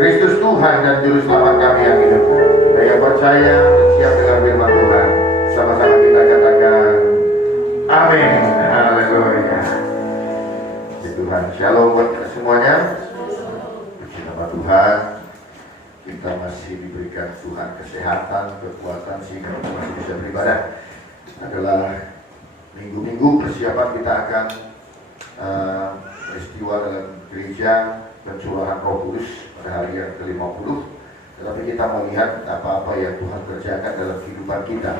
Kristus Tuhan dan Juru Selamat kami yang hidup. Saya percaya dan siap dengan firman Tuhan. Sama-sama kita katakan amin. Haleluya. Tuhan, shalom buat kita semuanya. Puji nama Tuhan, kita masih diberikan Tuhan kesehatan, kekuatan sehingga kita masih bisa beribadah. Adalah minggu-minggu persiapan kita akan peristiwa dalam gereja pencurahan Roh Kudus pada hari yang ke-50. Tetapi kita melihat apa-apa yang Tuhan kerjakan dalam kehidupan kita.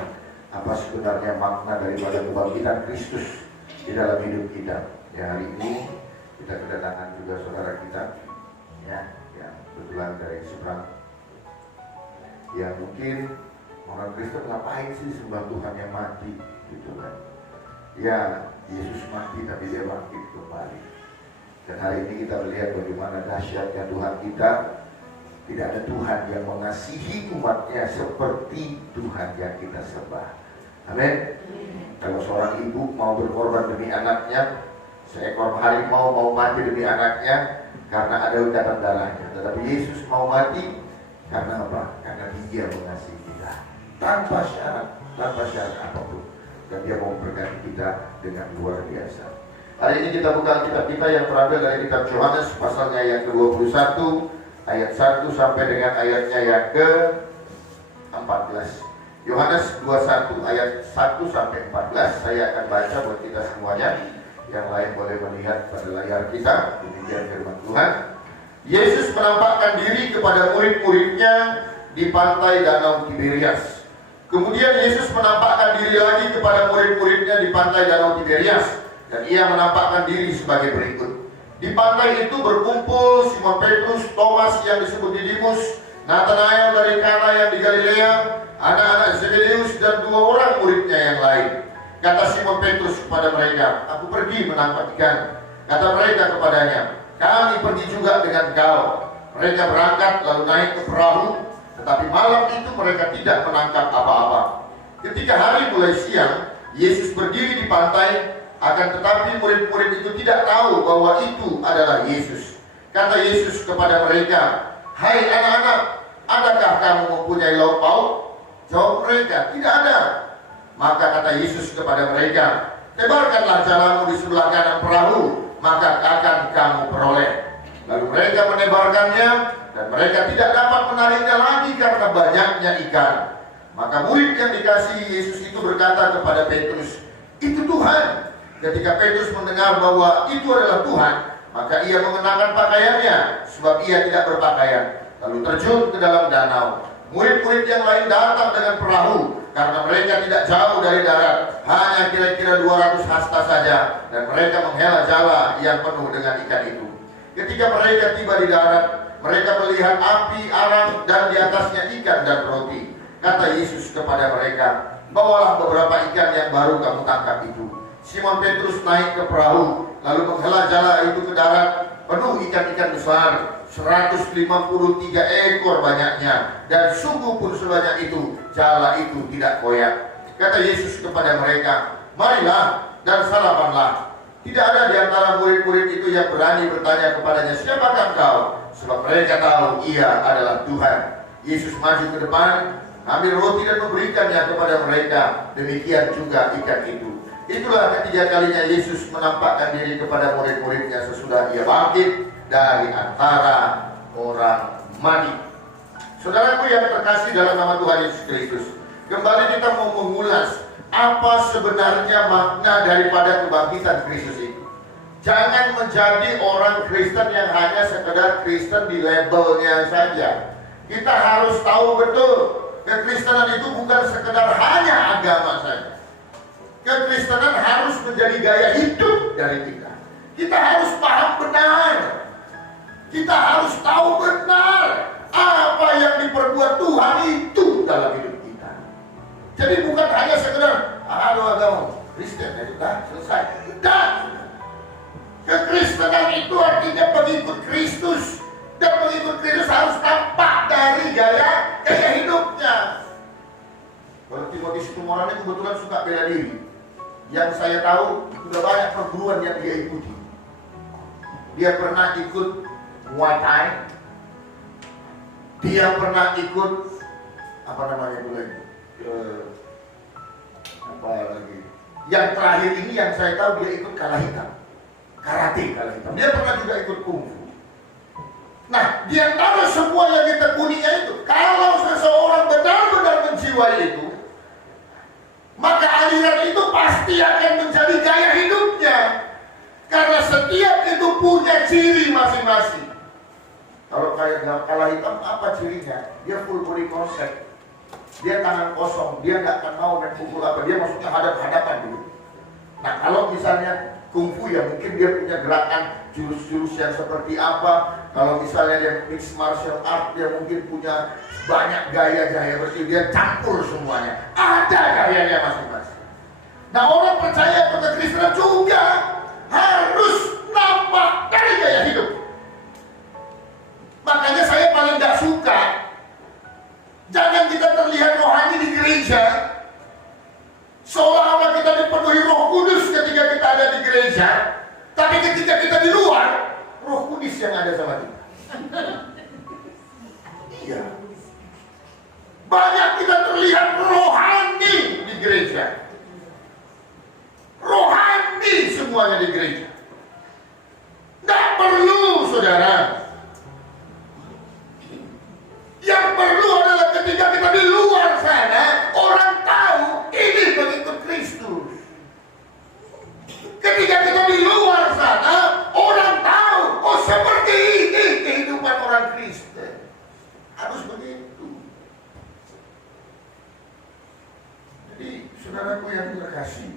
Apa sebenarnya makna daripada kebangkitan Kristus di dalam hidup kita. Ya, hari ini kita kedatangan juga saudara kita, ya, yang kebetulan dari seberang. Ya mungkin orang Kristen ngapain sih sembah Tuhan yang mati, gitu kan? Ya, Yesus mati tapi dia bangkit kembali. Dan hari ini kita melihat bagaimana dahsyatnya Tuhan kita. Tidak ada Tuhan yang mengasihi umatnya seperti Tuhan yang kita sembah. Amin. Kalau seorang ibu mau berkorban demi anaknya, seekor harimau mau mati demi anaknya karena ada ikatan darahnya. Tetapi Yesus mau mati karena apa? Karena Dia mengasihi kita tanpa syarat apapun. Dan Dia mau memberkati kita dengan luar biasa. Hari ini kita buka kitab kita yang terambil dari kitab Yohanes pasalnya yang ke-21 ayat 1 sampai dengan ayatnya yang ke-14. Yohanes 21 ayat 1 sampai 14. Saya akan baca buat kita semuanya. Yang lain boleh melihat pada layar kita. Demikian firman Tuhan. Yesus menampakkan diri kepada murid-muridnya di pantai Danau Tiberias. Kemudian Yesus menampakkan diri lagi kepada murid-muridnya di pantai Danau Tiberias. Dan ia menampakkan diri sebagai berikut. Di pantai itu berkumpul Simon Petrus, Thomas yang disebut Didimus, Nathanael dari Kana yang di Galilea, anak-anak Zebedeus, dan 2 orang muridnya yang lain. Kata Simon Petrus kepada mereka, "Aku pergi menangkap ikan." Kata mereka kepadanya, "Kami pergi juga dengan kau." Mereka berangkat lalu naik ke perahu, tetapi malam itu mereka tidak menangkap apa-apa. Ketika hari mulai siang, Yesus berdiri di pantai, akan tetapi murid-murid itu tidak tahu bahwa itu adalah Yesus. Kata Yesus kepada mereka, "Hai anak-anak, adakah kamu mempunyai lauk pauk?" Jawab mereka, "Tidak ada." Maka kata Yesus kepada mereka, "Tebarkanlah jalamu di sebelah kanan perahu, maka akan kamu peroleh." Lalu mereka menebarkannya, dan mereka tidak dapat menariknya lagi karena banyaknya ikan. Maka murid yang dikasihi Yesus itu berkata kepada Petrus, "Itu Tuhan." Ketika Petrus mendengar bahwa itu adalah Tuhan, maka ia mengenakan pakaiannya, sebab ia tidak berpakaian, lalu terjun ke dalam danau. Murid-murid yang lain datang dengan perahu, karena mereka tidak jauh dari darat, hanya kira-kira 200 hasta saja, dan mereka menghela jala yang penuh dengan ikan itu. Ketika mereka tiba di darat, mereka melihat api arang dan di atasnya ikan dan roti. Kata Yesus kepada mereka, "Bawalah beberapa ikan yang baru kamu tangkap itu." Simon Petrus naik ke perahu, lalu menghela jala itu ke darat, penuh ikan-ikan besar, 153 ekor banyaknya, dan sungguh pun sebanyak itu, jala itu tidak koyak. Kata Yesus kepada mereka, "Marilah dan sarapanlah." Tidak ada di antara murid-murid itu yang berani bertanya kepadanya, "Siapakah engkau?" Sebab mereka tahu ia adalah Tuhan. Yesus maju ke depan, ambil roti dan memberikannya kepada mereka. Demikian juga ikan itu. Itulah ketiga kalinya Yesus menampakkan diri kepada murid-muridnya sesudah ia bangkit dari antara orang mati. Saudaraku yang terkasih dalam nama Tuhan Yesus Kristus, kembali kita mau mengulas apa sebenarnya makna daripada kebangkitan Kristus itu. Jangan menjadi orang Kristen yang hanya sekedar Kristen di labelnya saja. Kita harus tahu betul, kekristenan itu bukan sekedar hanya agama saja. Kekristenan harus menjadi gaya hidup dari kita. Kita harus paham benar. Kita harus tahu benar apa yang diperbuat Tuhan itu dalam hidup kita. Jadi bukan hanya sekedar agama Kristen itu dah selesai. Tidak. Kekristenan itu artinya pengikut Kristus, dan pengikut Kristus harus tampak dari gaya hidupnya. Kalau Timotius itu orangnya kebetulan suka bela diri. Yang saya tahu sudah banyak perguruan yang dia ikuti. Dia pernah ikut Muay Thai, Dia pernah ikut apa namanya itu lagi? Apa lagi? Yang terakhir ini yang saya tahu dia ikut kala hitam, karate kala hitam. Dia pernah juga ikut kungfu. Nah, di antara semua yang ditekuninya itu, kalau seseorang benar-benar menjiwai itu, maka aliran itu pasti akan menjadi gaya hidupnya. Karena setiap itu punya ciri masing-masing. Kalau kayak kala hitam, apa cirinya? Dia full body contact. Dia tangan kosong, dia nggak akan mau main pukul apa, dia maksudnya hadap-hadapan dulu. Nah, kalau misalnya kungfu ya mungkin dia punya gerakan jurus-jurus yang seperti apa. Kalau misalnya dia mixed martial art, dia mungkin punya banyak gaya-gaya, berarti dia campur semuanya. Ada gayanya masing-masing. Nah, orang percaya pada Kristen juga harus nampak dari gaya hidup. Makanya saya paling gak suka, jangan kita terlihat rohani di gereja, seolah-olah kita dipenuhi Roh Kudus ketika kita ada di gereja, tapi ketika kita di luar, Roh Kudus yang ada sama kita. Iya. Banyak kita terlihat rohani di gereja. Rohani semuanya di gereja. Tidak perlu, saudara. Yang perlu adalah ketika kita di luar sana, orang tahu ini pengikut Kristus. Ketika kita di luar sana, orang tahu, oh seperti ini kehidupan orang Kristen. Harus begitu. Jadi, saudaraku yang terkasih,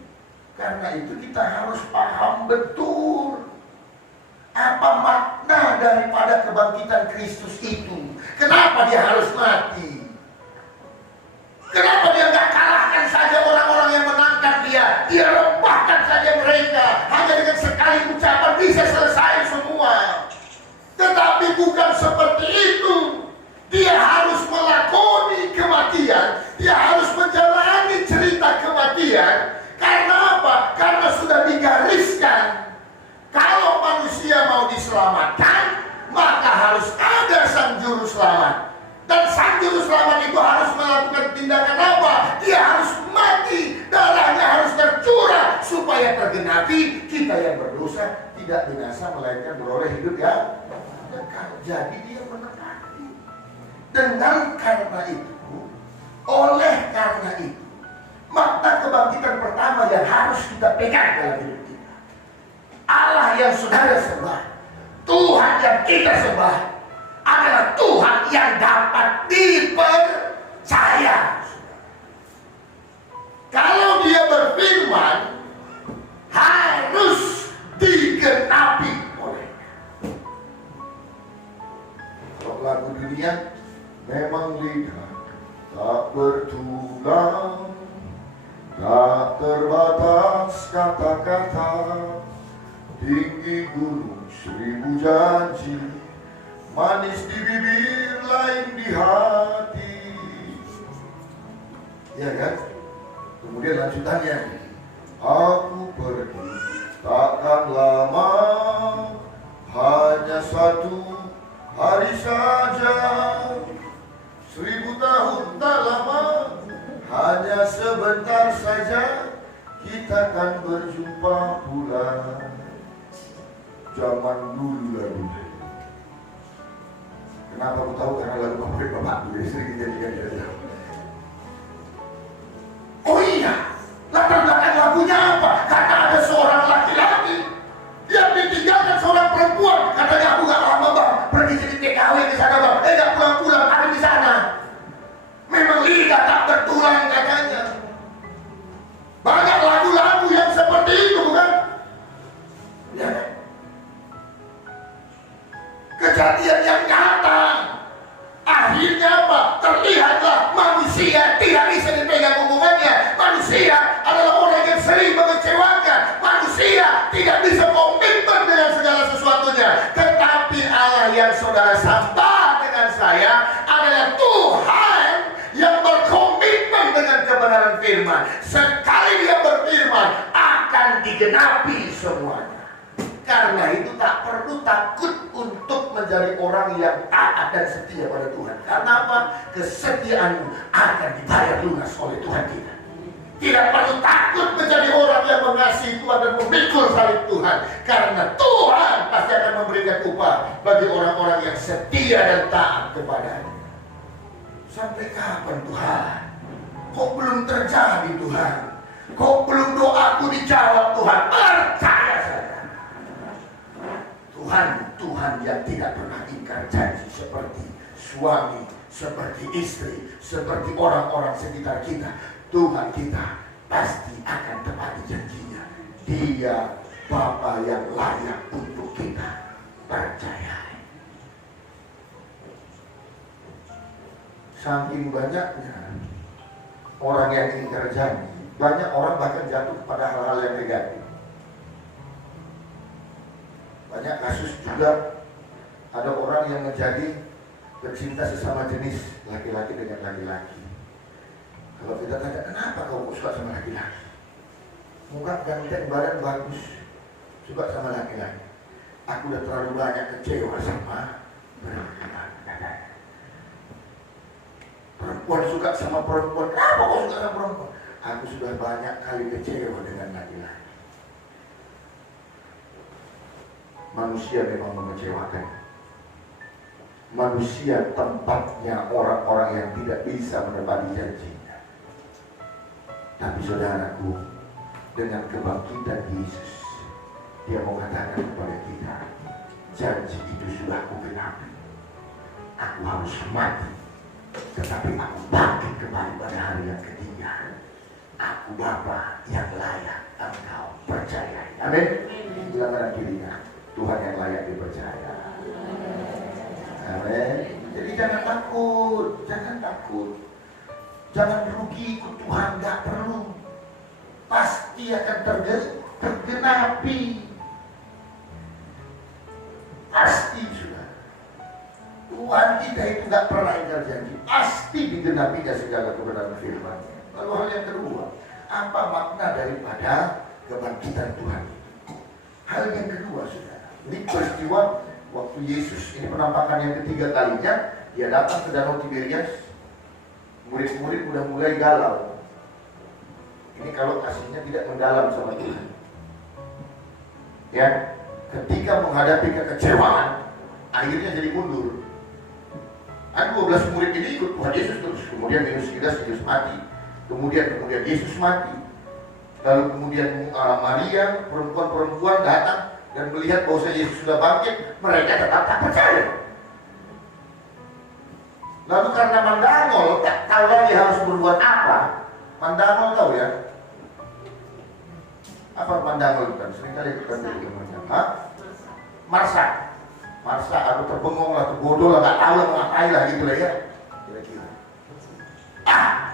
karena itu kita harus paham betul apa makna daripada kebangkitan Kristus itu. Kenapa dia harus mati? Kenapa dia nggak kalahkan saja orang-orang yang menangkap dia? Dia lepaskan saja mereka. Hanya dengan sekali ucapan bisa selesai semua. Tetapi bukan seperti itu. Dia harus melakoni kematian. Dia harus menjalani cerita kematian. Karena apa? Karena sudah digariskan. Kalau manusia mau diselamatkan, maka harus ada sang juru selamat. Dan sang juru selamat itu harus melakukan tindakan apa? Dia harus mati, darahnya harus tercurah supaya tergenapi kita yang berdosa tidak binasa melainkan beroleh hidup ya. Jadi dia menepati. Dengan karena itu, oleh karena itu, makna kebangkitan pertama yang harus kita pegang dalam hidup kita, Allah yang saudara sembah, Tuhan yang kita sembah adalah Tuhan yang dapat dipercaya. Kalau dia berfirman, harus digenapi olehnya. Kalau lagu dunia, memang lidah tak bertulang, tak terbatas kata-kata, tinggi gunung 1000 janji, manis di bibir, lain di hati. Ya kan? Kemudian lanjutannya, aku pergi takkan lama, hanya 1 hari saja. 1000 tahun tak lama, hanya sebentar saja, kita akan berjumpa pula. Zaman dulu lagu. Kenapa aku tahu? Karena lagu favorit bapak dulu sering dijadikan dia. Oh iya, latar belakang lagunya apa? Karena ada seorang laki-laki yang ditinggalkan seorang perempuan. Katanya aku gak lama bang, pergi jadi TKW di sana bang. Gak pulang-pulang, ada di sana. Memang lidah tak bertulang katanya. Banyak lagu-lagu yang seperti itu bukan? Ya kan? Kejadian yang nyata. Akhirnya apa? Terlihatlah manusia tidak bisa dipegang hubungannya. Manusia adalah orang yang sering mengecewakan. Manusia tidak bisa komitmen dengan segala sesuatunya. Tetapi Allah yang saudara sembah dengan saya adalah Tuhan yang berkomitmen dengan kebenaran firman. Sekali dia berfirman, akan digenapi semuanya. Karena itu tak perlu takut untuk menjadi orang yang taat dan setia pada Tuhan. Karena apa? Kesetiaanmu akan dibayar lunas oleh Tuhan kita. Tidak perlu takut menjadi orang yang mengasihi Tuhan dan memikul salib Tuhan. Karena Tuhan pasti akan memberikan upah bagi orang-orang yang setia dan taat kepadanya. Sampai kapan Tuhan? Kok belum terjadi Tuhan? Kok belum doaku dijawab Tuhan? Percaya saja. Tuhan yang tidak pernah ingkar janji, seperti suami, seperti istri, seperti orang-orang sekitar kita. Tuhan kita pasti akan tepati janjinya. Dia Bapa yang layak untuk kita percayai. Saking banyaknya orang yang ingkar janji, banyak orang bahkan jatuh pada hal-hal yang negatif. Banyak kasus juga ada orang yang menjadi pecinta sesama jenis, laki-laki dengan laki-laki. Kalau kita tanya, kenapa kau suka sama laki-laki? Muka ganteng, badan bagus, suka sama laki-laki. Aku udah terlalu banyak kecewa sama perempuan. Perempuan suka sama perempuan. Kenapa kau suka sama perempuan? Aku sudah banyak kali kecewa dengan laki-laki. Manusia memang mengecewakan. Manusia tempatnya orang-orang yang tidak bisa menepati janjinya. Tapi saudaraku, dengan kebangkitan Yesus, Dia mau katakan kepada kita, janji itu sudah kugenapi. Aku harus mati, tetapi aku bangkit kembali pada hari yang ketiga. Aku Bapa yang layak engkau percayai. Amin. Bilang kanan kirinya, Tuhan yang layak dipercaya. Amin. Jadi jangan takut, jangan takut. Jangan rugi ikut Tuhan, gak perlu. Pasti akan tergenapi. Pasti sudah. Tuhan kita itu gak pernah ingkar janji. Pasti digenapinya segala kebenaran firman-Nya. Lalu hal yang kedua, apa makna daripada kebangkitan Tuhan itu? Hal yang kedua saudara, ini peristiwa waktu Yesus, ini penampakan yang ketiga kalinya, Dia datang ke Danau Tiberias. Murid-murid udah mulai galau. Ini kalau kasihnya tidak mendalam sama Tuhan. Ya, ketika menghadapi kekecewaan, akhirnya jadi mundur. Ada 12 murid ini ikut Tuhan Yesus terus. Kemudian Yesus mati. Kemudian Yesus mati. Lalu kemudian Maria, perempuan-perempuan datang dan melihat bahwa Yesus sudah bangkit. Mereka tetap tak percaya. Lalu karena mandangol, tak tahu lagi harus berbuat apa. Mandangol tahu ya? Apa mandangol kan? Seringkali kita dengar. Marsa, aku terbengong lah, terbodoh lah, gak tahu lah mau ngapain lah gitu lah ya. Kira-kira.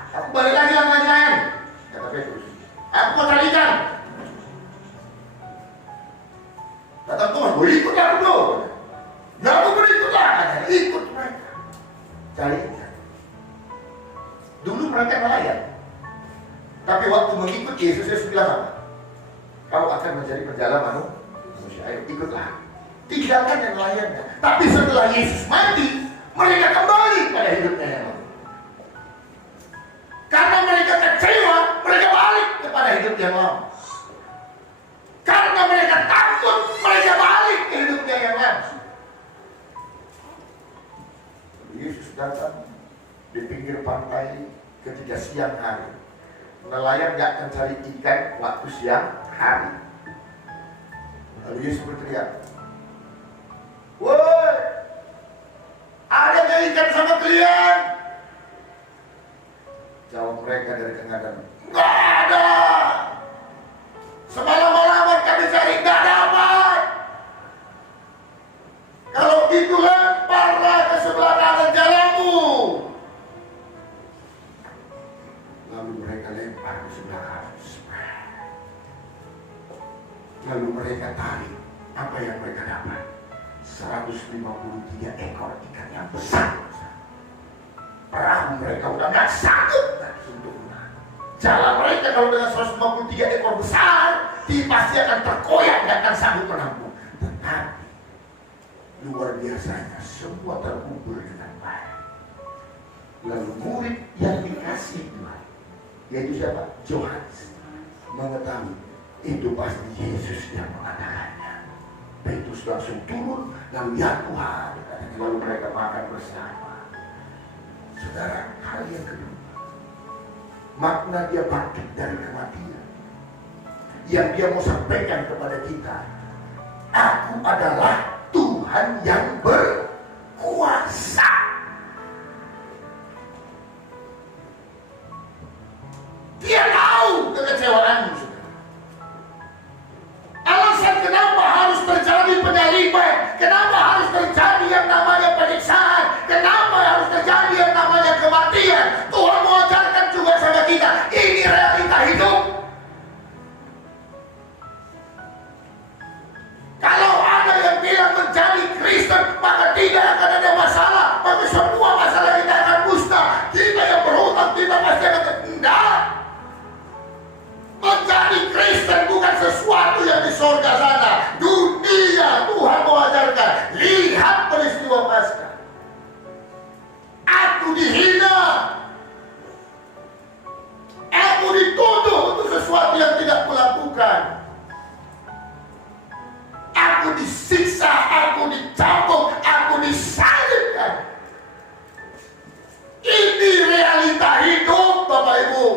Aku balik lagi lah lain. Kata Petrus, aku mau cari ikan. Kata Tuhan, gue ikut lah bro. Ya aku berikut lah. Ikut mereka. Cari ikan. Dulu mereka nelayan. Tapi waktu mengikut Yesus bilang apa? Kau akan menjadi penjala manusia. Ayo ikutlah. Tinggalkan yang nelayannya. Tapi setelah Yesus mati, mereka kembali pada hidupnya yang lalu. Karena mereka kecewa, mereka balik kepada hidup yang lama. Karena mereka takut, mereka balik ke hidupnya yang lama. Yesus datang di pinggir pantai ketika siang hari. Nelayan gak akan cari ikan waktu siang hari. Lalu Yesus berteriak, "Woi, ada gak ikan sama kalian?" Jawab mereka dari kengadan, "Gak ada. Semalam-malaman kami cari, gak dapat. Kalau gitu lemparlah ke sebelah kanan jalamu." Lalu mereka lempar ke sebelah kanan. Lalu mereka tarik. Apa yang mereka dapat? 153 ekor ikan yang besar. Perahu mereka udah gak sanggup untuk menahan. Jalan mereka kalau dengan 153 ekor besar, pasti akan terkoyak dan akan sanggup menampung. luar biasanya semua terkumpul dengan baik. Lalu murid yang dikasih Tuhan, yaitu siapa? Yohanes, mengetahui itu pasti Yesus yang mengatakannya. Petrus langsung turun, lalu ya Tuhan, lalu mereka makan bersama. Saudara, hal yang kedua, makna dia bangkit dari kematian, yang dia mau sampaikan kepada kita, aku adalah Tuhan yang berkuasa. Dia tahu kekecewaanmu, saudara. Alasan kenapa harus terjadi penyaliban, kenapa harus terjadi yang namanya penyiksaan, kenapa harus terjadi yang namanya kematian. Tuhan mengajarkan juga sama kita, ini realita hidup. Kalau ada yang bilang menjadi Kristen maka tidak akan ada masalah, maka semua masalah kita akan musnah. Kita yang berhutang kita pasti akan tidak. Menjadi Kristen bukan sesuatu yang di surga sana. Dunia Tuhan mengajarkan. Lihat peristiwa Paskah. Aku dihina, aku dituduh untuk sesuatu yang tidak kulakukan. Aku disiksa, aku dicambuk, aku disalibkan. Ini realita hidup, Bapak Ibu.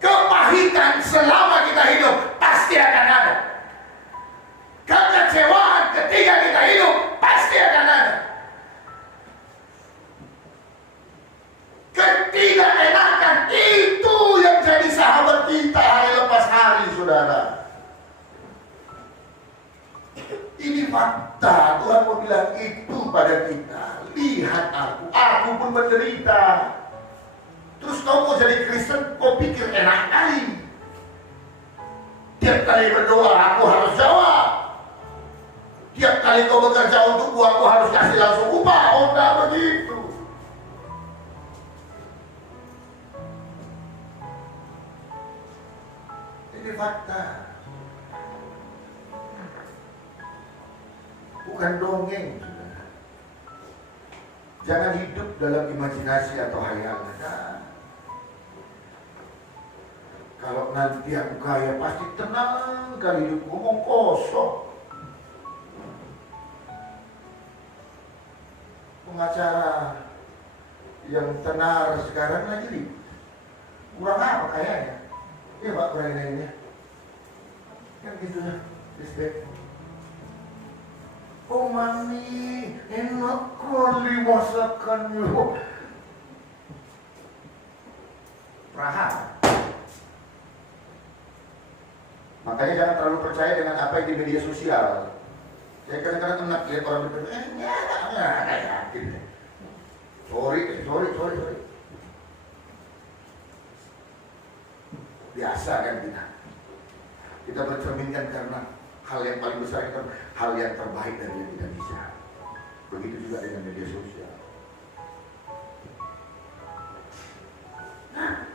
Kepahitan selama kita hidup pasti akan ada. Kekecewaan ketika kita hidup pasti akan ada. Ketidakenakan itu yang jadi sahabat kita hari lepas hari, saudara. Ini fakta. Tuhan mau bilang itu pada kita. Lihat aku pun menderita. Terus kau mau jadi Kristen, kau pikir enak kali. Tiap kali berdoa aku harus jawab. Tiap kali kau bekerja untukku aku harus kasih langsung upah. Oh, enggak begitu. Ini fakta. Bukan dongeng, saudara. Jangan hidup dalam imajinasi atau hayalan. Kalau nanti aku kaya pasti tenang kali hidup, ngomong kosong. Pengacara yang tenar sekarang lagi ribut. Kurang apa kayaknya? Iya Pak, kurang ini. Kan gitu ya, respect. Oh mami, enak kali masakannya. Praha. Makanya jangan terlalu percaya dengan apa yang di media sosial. Saya kadang-kadang enak lihat orang berkata, nggak yakin. Sorry. Biasa kan kita. Kita bercerminkan karena hal yang paling besar itu hal yang terbaik dari yang kita bisa. Begitu juga dengan media sosial. Nah,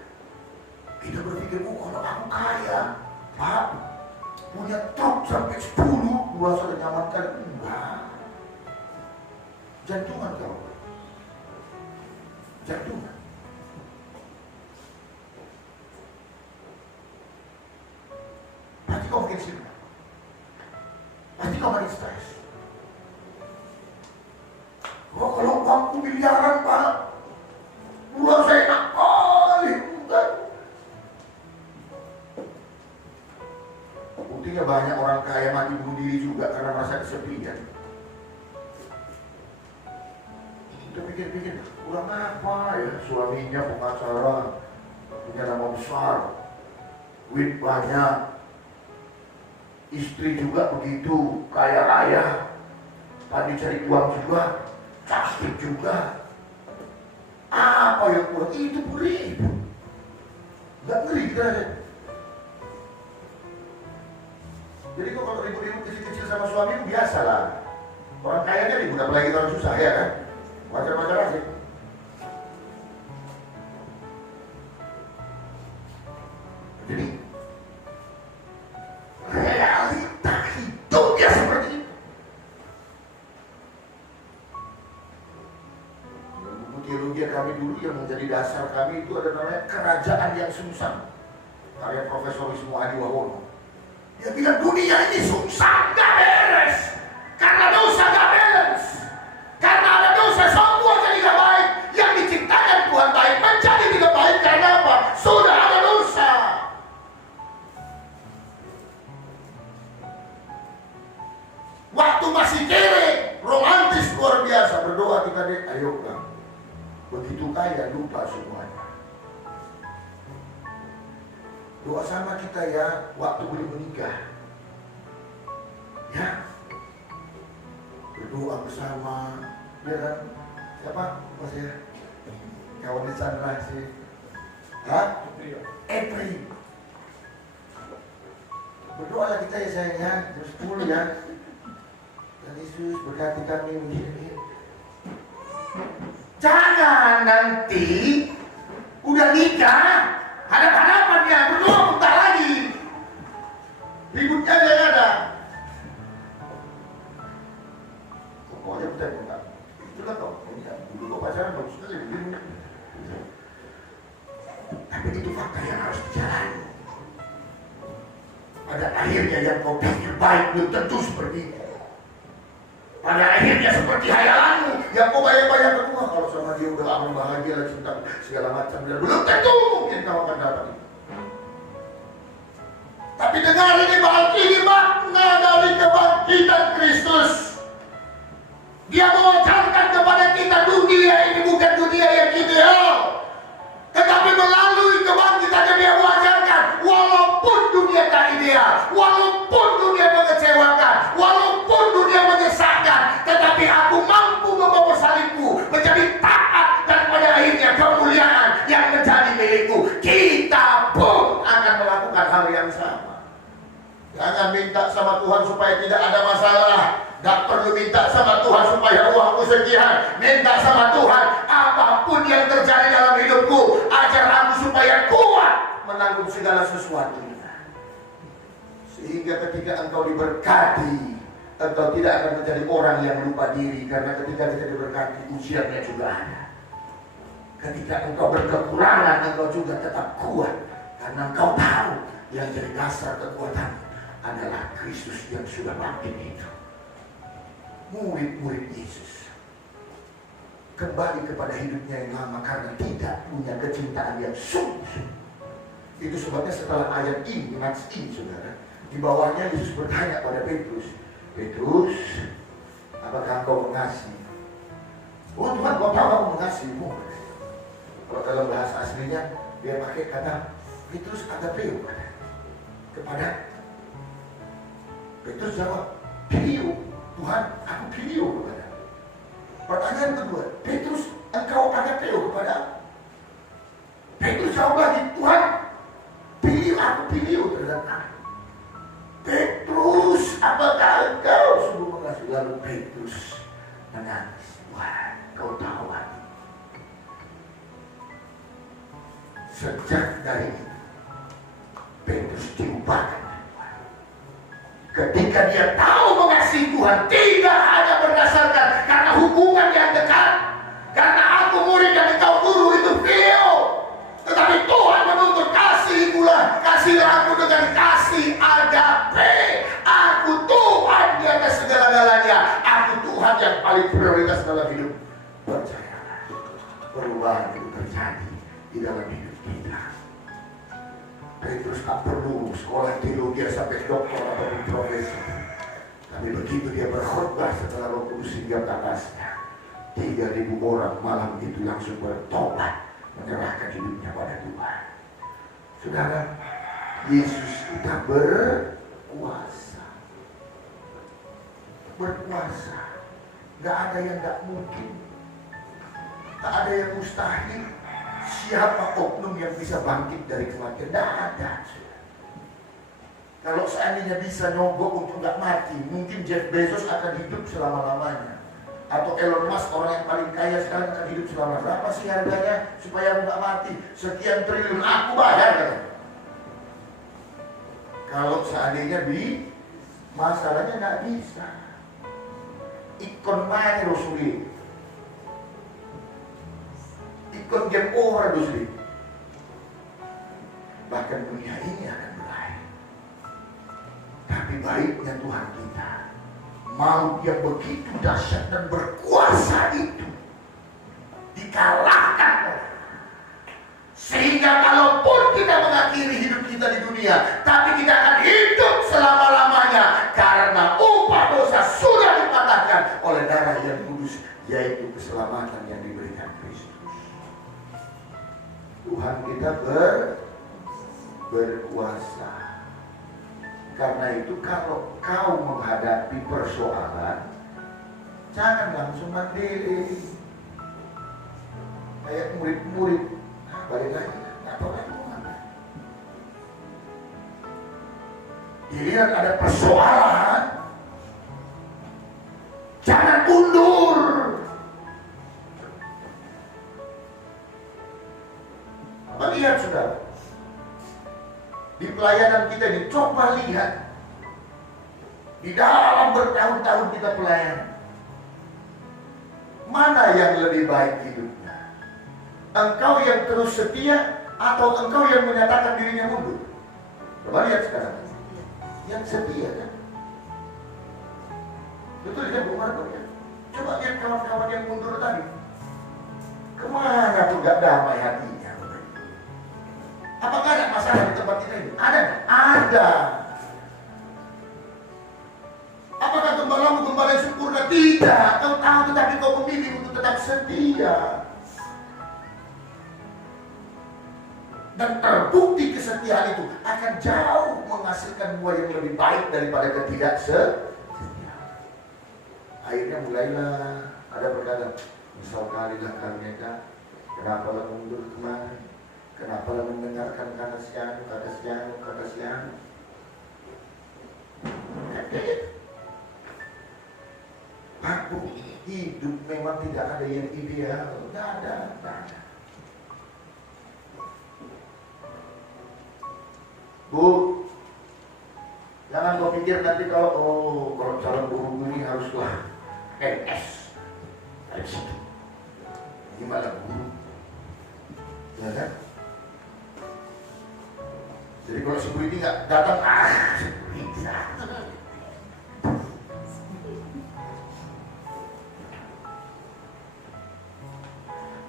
kita berpikir, kalau aku kaya, Pak, punya truk sampai 10, gua sudah nyamankan. Enggak. Jantungan kau. Jantungan. Pasti kau makin sibuk. Pasti kau makin stres. Oh, kalau uangku miliaran, Pak, pulang saya enak kali. Enggak. Buktinya banyak orang kaya mati bunuh diri juga karena merasa kesepian. Kita pikir-pikir, kurang apa ya, suaminya pengacara, punya nama besar, duit banyak, istri juga begitu, kaya raya, tadi cari uang juga, cantik juga. Apa yang kurang? Itu beribu. Gak ngeri kan? Jadi kalau ribut-ribut kecil-kecil sama suami biasa lah. Orang kayanya ribut, apalagi orang susah ya kan? Wajar-wajar aja. Jadi realita hidupnya seperti itu. teologi kami dulu yang menjadi dasar kami itu ada namanya kerajaan yang sungsang. Karya Profesor Wisnu Adi Wawono. Dia bilang dunia ini sungsang, gak beres. Karena dosa gak balance. Karena ada dosa semua jadi gak baik. Yang diciptakan Tuhan baik menjadi tidak baik karena apa? Sudah ada dosa. Waktu masih kere, romantis luar biasa. Berdoa kita deh, ayo kan. Begitu kaya lupa semuanya. Doa sama kita ya, waktu belum menikah. Ya. Berdoa bersama. Ya kan? Siapa? Mas ya? Kawan di Chandra sih. Hah? Epri. Berdoalah kita ya sayangnya. Terus 10 ya. Dan Yesus berkati kami begini. Jangan nanti udah nikah, hadap-hadapannya berdoa bentar lagi. Ributnya gak ada. Pokoknya bentar-bentar. Itulah kau. Dulu kau pacaran bagus sekali begini. Tapi itu fakta yang harus dijalani. Pada akhirnya yang kau pikir baik belum tentu seperti itu. Pada akhirnya seperti hayalanmu yang kau bayang-bayang kedua, kalau sama dia udah aman bahagia lah cinta segala macam, dan belum tentu mungkin kau akan dapat itu. Tapi dengar ini makna dari kebangkitan Kristus. Dia mewajarkan kepada kita dunia ini bukan dunia yang ideal, tetapi melalui kebangkitannya dia wajarkan walaupun dunia tak ideal, walaupun dunia mengecewakan, walaupun dunia menyesatkan, tetapi aku mampu membawa salibku menjadi taat dan pada akhirnya kemuliaan yang menjadi milikku. Kita pun akan melakukan hal yang sama. Jangan minta sama Tuhan supaya tidak ada masalah. Tak perlu minta sama Tuhan supaya uangku sekian. Minta sama Tuhan, apapun yang terjadi dalam hidupku, ajar aku supaya kuat menanggung segala sesuatunya. Sehingga ketika engkau diberkati, engkau tidak akan menjadi orang yang lupa diri. Karena ketika kita diberkati, ujiannya juga ada. Ketika engkau berkekurangan, engkau juga tetap kuat. Karena engkau tahu yang jadi dasar kekuatan adalah Kristus yang sudah bangkit itu. Murid-murid Yesus kembali kepada hidupnya yang lama karena tidak punya kecintaan yang sungguh. Itu sebabnya setelah ayat ini, nats ini saudara, di bawahnya Yesus bertanya pada Petrus, Petrus, apakah engkau mengasihi? Oh Tuhan, kau tahu aku mengasihimu. Kalau dalam bahasa aslinya dia pakai kata Petrus agapeo kepada Petrus jawab, Pilio. Tuhan, aku pilih kepada. Pertanyaan kedua, Petrus, engkau agapeo kepada. Petrus jawab lagi, Tuhan, aku pilih terhadap aku. Petrus, apakah engkau sungguh mengasihi? Lalu Petrus menangis. Wah, kau tahu hati. Sejak dari itu, Petrus diubahkan. Ketika dia tahu mengasihi Tuhan, tidak hanya berdasarkan karena hubungan yang dekat, karena aku murid dan engkau guru, itu video, tetapi Tuhan menuntut kasih pula. Kasihlah aku dengan kasih agape. Aku Tuhan di atas segala-galanya. Aku Tuhan yang paling prioritas dalam hidup. Percayalah, perubahan itu terjadi di dalam hidup kita. Petrus tak perlu sekolah teologi sampai doktor atau profesor. Tapi begitu dia berkhotbah setelah Roh Kudus singgah ke atasnya, 3.000 orang malam itu langsung bertobat, menyerahkan hidupnya pada Tuhan. Saudara, Yesus kita berkuasa. Berkuasa. Gak ada yang gak mungkin. Tak ada yang mustahil. Siapa oknum yang bisa bangkit dari kematian? Tidak ada. Kalau seandainya bisa nyogok untuk nggak mati, mungkin Jeff Bezos akan hidup selama-lamanya. Atau Elon Musk, orang yang paling kaya sekarang, akan hidup selama. Berapa sih harganya supaya nggak mati? Sekian triliun, aku bayar kan? Kalau seandainya masalahnya nggak bisa. Ikon mana Rasulullah? Bukan game over dulu. Bahkan dunia ini akan berakhir. Tapi baiknya Tuhan kita, mau Dia begitu dahsyat dan berkuasa itu dikalahkan. Sehingga kalaupun kita mengakhiri hidup kita di dunia, tapi kita akan hidup selama-lamanya. Karena upah dosa sudah dipatahkan oleh darah yang kudus, yaitu keselamatan yang diberikan Kristus. Tuhan kita berkuasa. Karena itu kalau kau menghadapi persoalan, jangan langsung mandiri. Kayak murid-murid, balik lagi, nggak tahu lagi kemana. Dilihat ada persoalan, jangan mundur. Apa lihat saudara? Di pelayanan kita ini, coba lihat. Di dalam bertahun-tahun kita pelayanan, mana yang lebih baik hidupnya? Engkau yang terus setia atau engkau yang menyatakan dirinya mundur? Coba lihat sekarang. Yang setia kan? Betul kan Bu Marco ya? Coba lihat kawan-kawan yang mundur tadi. Kemana tuh gak damai hatinya? Apakah ada masalah di tempat kita ini? Ada? Ada. Apakah gembalamu gembala yang sempurna? Tidak. Kau tahu, tetapi kau memilih untuk tetap setia. Dan terbukti kesetiaan itu akan jauh menghasilkan buah yang lebih baik daripada ketidaksetiaan. Akhirnya mulailah ada berkata, misal kalilah kalian, kenapa lah mundur kemarin? Kenapa lah mendengarkan kata sianu? Aku hidup memang tidak ada yang ideal. Tidak ada. Bu, jangan kau pikir nanti kalau calon guru ini haruslah NS dari situ. Gimana guru? Ya kan? Jadi kalau security nggak datang, bisa.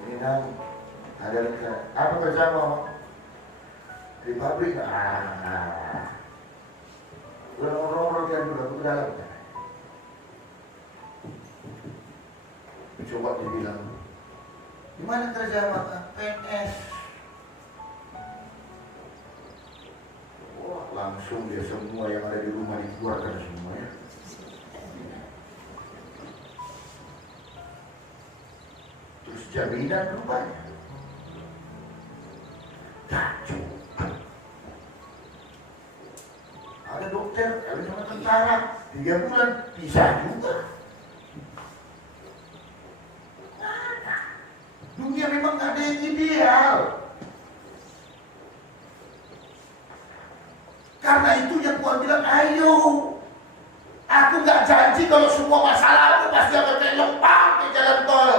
Ini kan ada apa kerja mau di pabrik? Udah ngobrol kan udah ke dalam. Coba dibilang, gimana kerja maka PNS? Wah, langsung dia semua yang ada di rumah dikeluarkan semuanya. Terus jaminan rupanya kacau. Ada dokter, ada sama tentara, 3 bulan bisa juga. Dunia memang gak ada yang ideal. Karena itu yang Tuhan bilang, ayo. Aku gak janji kalau semua masalahmu pasti akan kayak lempang ke jalan tol.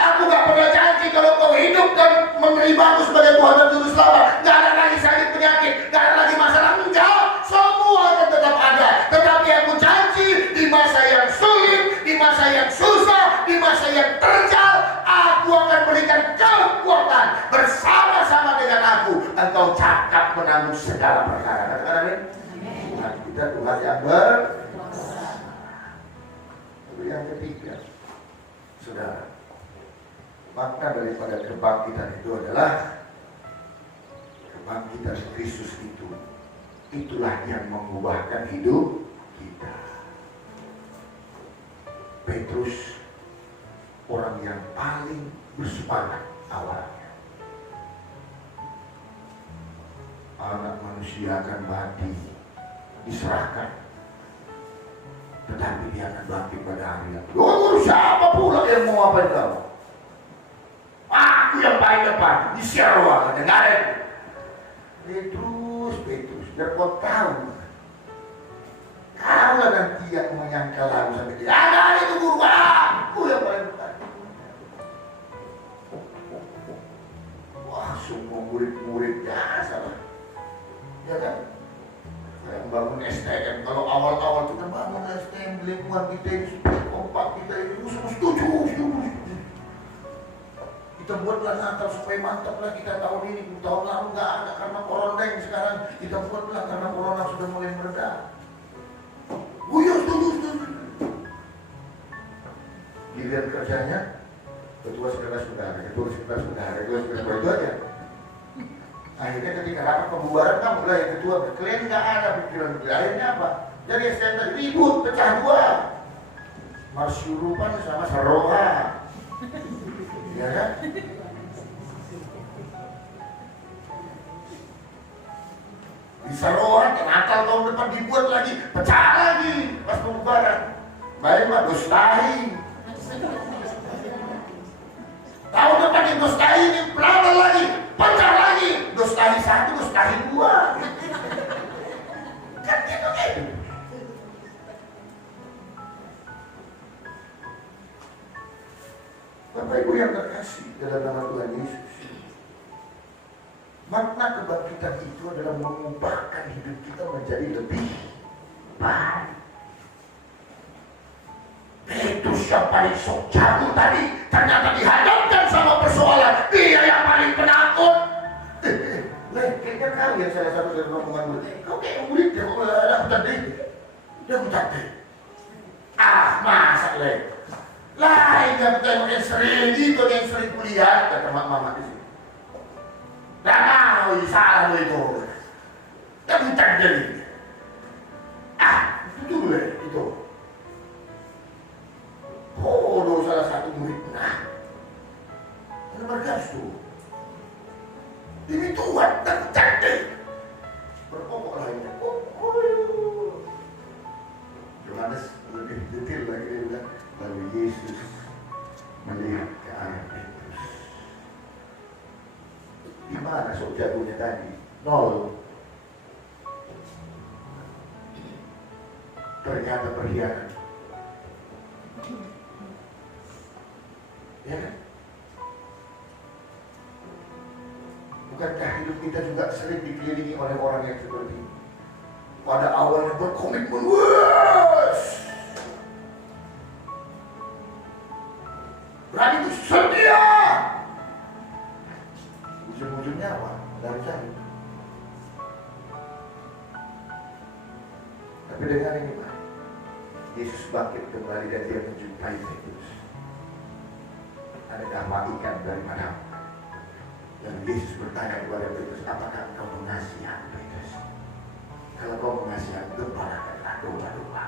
Aku gak pernah janji kalau kau hidup dan menerima aku sebagai Tuhan dan Juru Selamat, gak ada lagi sakit penyakit, gak ada lagi masalah. Enggak, semua akan tetap ada. Tetapi aku janji di masa yang sulit, di masa yang susah, di masa yang terjal, aku akan berikan kekuatan bersama-sama dengan aku. Engkau cakap menanggung segala perkara. Katakan amin. Tuhan kita Tuhan yang berkuasa. Yang ketiga, saudara, makna daripada kebangkitan itu adalah kebangkitan Kristus itu. Itulah yang mengubahkan hidup kita. Petrus orang yang paling bersemangat awalnya. Anak manusia akan mati, diserahkan, tetapi dia akan bangkit pada hari yang kedua. Siapa pula yang mau ngapain kamu? Aku yang paling depan, di ruangan dengarin. Petrus, biar kau tahu. Kaulah nanti yang menyangkal aku sampai dia. Ada itu guru, aku yang paling depan. buatlah Natal supaya mantap lah kita tahun ini. Tahun lalu nggak ada karena corona, yang sekarang kita buatlah karena corona sudah mulai mereda. Iya, setuju. Giliran kerjanya ketua sekretaris bendahara itu aja. Akhirnya ketika rapat pembubaran kan mulai yang ketua berklaim nggak ada pikiran. Akhirnya apa? Jadi extender ribut, pecah dua. Marsyurupan sama Saroha. Ya kan? Di Saroha Natal tahun depan dibuat lagi, pecah lagi pas pembubaran. Baik mah Dostahi. Tahun depan di Dostahi ini pelawan lagi, pecah lagi. Dostahi 1, Dostahi 2. Kan gitu. Bapak Ibu yang terkasih dalam nama Tuhan Yesus, makna kebangkitan itu adalah mengubahkan hidup kita menjadi lebih baik. Petrus yang paling sok jago tadi ternyata dihadapkan sama persoalan dia yang paling penakut. Kayaknya kalian salah satu dari rombongan murid. Kau kayak murid ya, kok ada tadi? Dia tadi. Masa lain yang tengok yang sering kuliah, kata mama di sini. Dah mau salah lo itu. Dia bukan jadi. Itu itu. Oh, salah satu murid. Nomor gas tuh. Ini Tuhan terjadi. Berpokok lainnya. Yohanes lebih detail lagi dia bilang, lalu Yesus melihat ke arah Petrus. Di mana sok jagonya tadi? 0. Ternyata berkhianat. Ya kan? Bukankah hidup kita juga sering dikelilingi oleh orang yang seperti ini? Pada awalnya berkomitmen, berani bersedia. Ujung-ujungnya apa? Dari jauh. Tapi dengan ini Pak, Yesus bangkit kembali dan dia menjumpai Petrus. Ada dapat ikan dari mana? Dan Yesus bertanya kepada Petrus, apakah kau mengasihi Petrus? Kalau kau mengasihi, gembalakanlah domba-domba.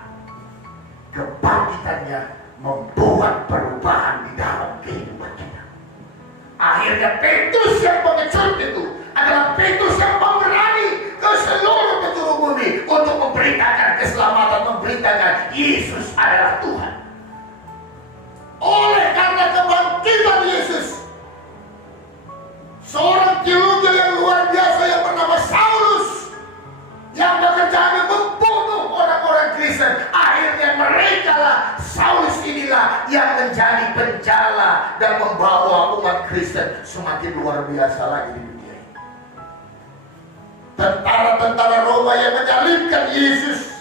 Kebangkitannya membuat perubahan di dalam kehidupan kita. Akhirnya Petrus yang pengecut itu adalah Petrus yang pemberani ke seluruh penjuru bumi untuk memberitakan keselamatan, memberitakan Yesus adalah Tuhan. Oleh karena kebangkitan Yesus, seorang teologi yang luar biasa yang bernama Saulus, yang bekerjanya membunuh orang-orang Kristen, akhirnya mereka lah, Saulus inilah yang menjadi penjala dan membawa umat Kristen semakin luar biasa lagi di dunia ini. Tentara-tentara Roma yang menyalibkan Yesus,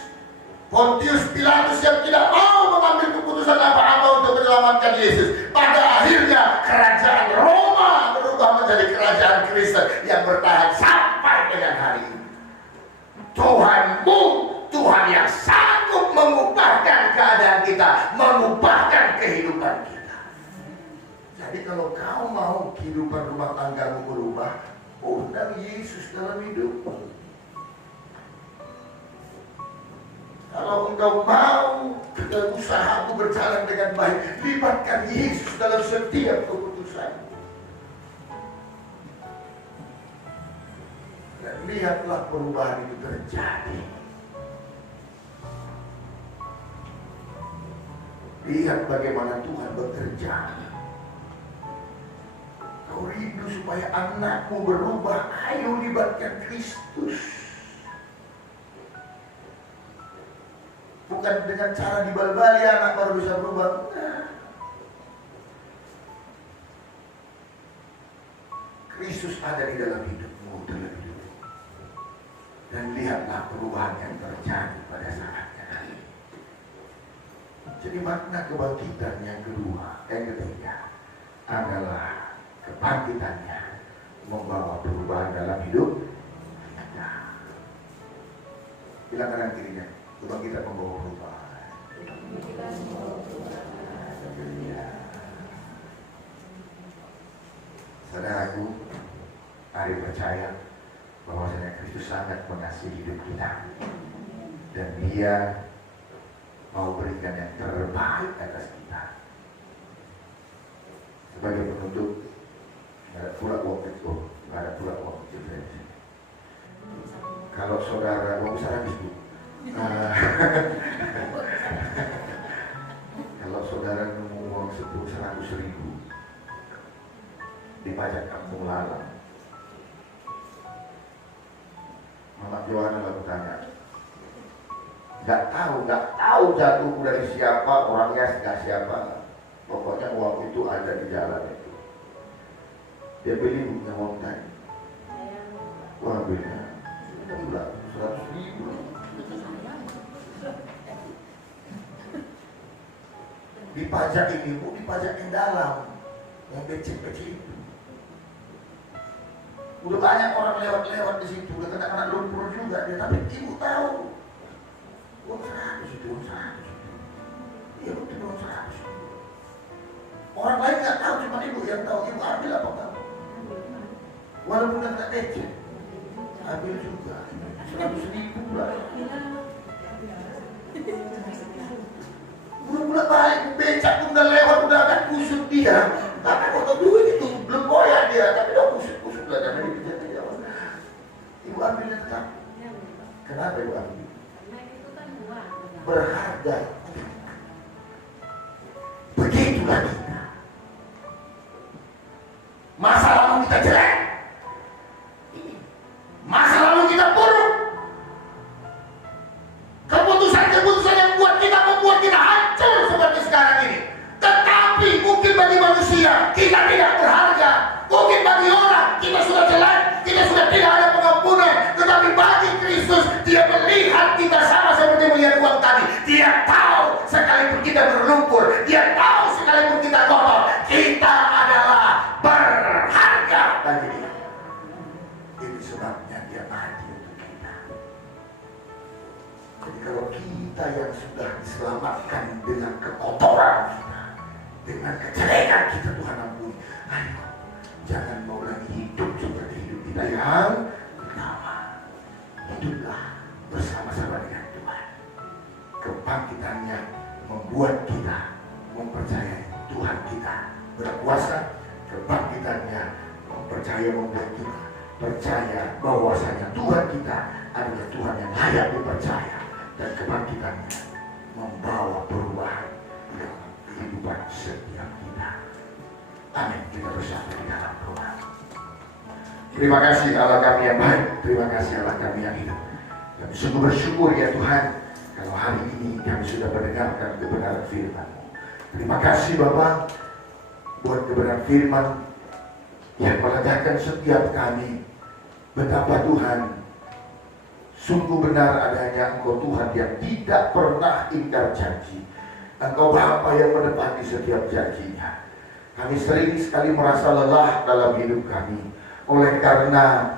Pontius Pilatus yang tidak mau mengambil keputusan apa-apa untuk menyelamatkan Yesus. Pada akhirnya kerajaan Roma berubah menjadi kerajaan Kristen yang bertahan sampai dengan hari ini. Tuhanmu, Tuhan yang sanggup mengubahkan keadaan kita, mengubahkan kehidupan kita. Jadi kalau kau mau kehidupan rumah tanggamu berubah, undang Yesus dalam hidupmu. Kalau engkau mau usahamu berjalan dengan baik, libatkan Yesus dalam setiap keputusanmu. Dan lihatlah perubahan itu terjadi. Lihat bagaimana Tuhan bekerja. Kau rindu supaya anakmu berubah, ayo libatkan Kristus. Bukan dengan cara dibal-bali anak baru bisa berubah. Nah. Kristus ada di dalam hidupmu terlebih dulu. Dan lihatlah perubahan yang terjadi pada saatnya nanti. Jadi makna kebangkitan yang kedua, yang ketiga adalah kebangkitannya membawa perubahan dalam hidup kita. Bilang kanan kirinya, kebangkitan membawa perubahan. Saudaraku, mari percaya bahwasanya Kristus sangat mengasihi hidup kita, dan Dia mau berikan yang terbaik atas kita. Sebagai penutup, nggak ada pula uang kecil, nggak ada pula uang kecil. Kalau saudara uang besar habis bu. Kalau saudara nemu uang 100.000 di pajak kampung lalang, Mama Johanna lalu tanya, nggak tahu jatuh dari siapa, orangnya siapa. Pokoknya uang itu ada di jalan itu. Dia beli punya uang tadi. Wah beda. Gila, 100.000. Dipajak ini bu, dipajak yang dalam, yang kecil-kecil itu. Udah banyak orang lewat di situ, udah kena lumpur juga dia, tapi ibu tahu. Uang 100 itu, uang 100 itu. Iya betul uang 100. Orang lain nggak tahu, cuma ibu yang tahu. Ibu ambil apa kamu? Walaupun nggak DC, ambil juga 100.000 lah. Bulan balik becak pun udah lewat, udah akan kusut dia. Tapi foto duit itu belum koyak dia, tapi udah kusut lah karena dipijat dia. Ibu ambil yang tetap. Kenapa ibu ambil? Berharga. Begitulah kita. Masa lalu kita jelek, masa lalu kita buruk, keputusan-keputusan yang membuat kita hancur seperti sekarang ini. Tetapi mungkin bagi manusia kita tidak berharga, mungkin bagi orang kita sudah jelek, kita sudah tidak ada pengampunan. Tetapi bagi Kristus, Dia melihat kita sama seperti melihat uang tadi. Dia tahu sekalipun kita berlumpur, Dia tahu sekalipun kita kotor, kita adalah berharga bagi Dia. Ini sebabnya Dia mati untuk kita. Jadi kalau kita yang sudah diselamatkan dengan kekotoran kita, dengan kejelekan kita, Tuhan ampuni. Ayo, jangan mau lagi hidup seperti hidup kita yang pertama. Hiduplah bersama-sama dengan Tuhan. Kebangkitannya membuat kita mempercayai Tuhan kita berkuasa. Kebangkitannya membuat kita percaya bahwasanya Tuhan kita adalah Tuhan yang layak dipercaya. Dan kebangkitannya membawa perubahan dalam kehidupan setiap kita. Amin. Kita bersama di dalam doa. Terima kasih Allah kami yang baik, terima kasih Allah kami yang hidup. Kami sungguh bersyukur ya Tuhan, kalau hari ini kami sudah mendengarkan kebenaran firman-Mu. Terima kasih Bapak buat kebenaran firman yang melegakan setiap kami. Betapa Tuhan sungguh benar adanya Engkau Tuhan yang tidak pernah ingkar janji. Engkau Bapa yang menepati setiap janjinya. Kami sering sekali merasa lelah dalam hidup kami oleh karena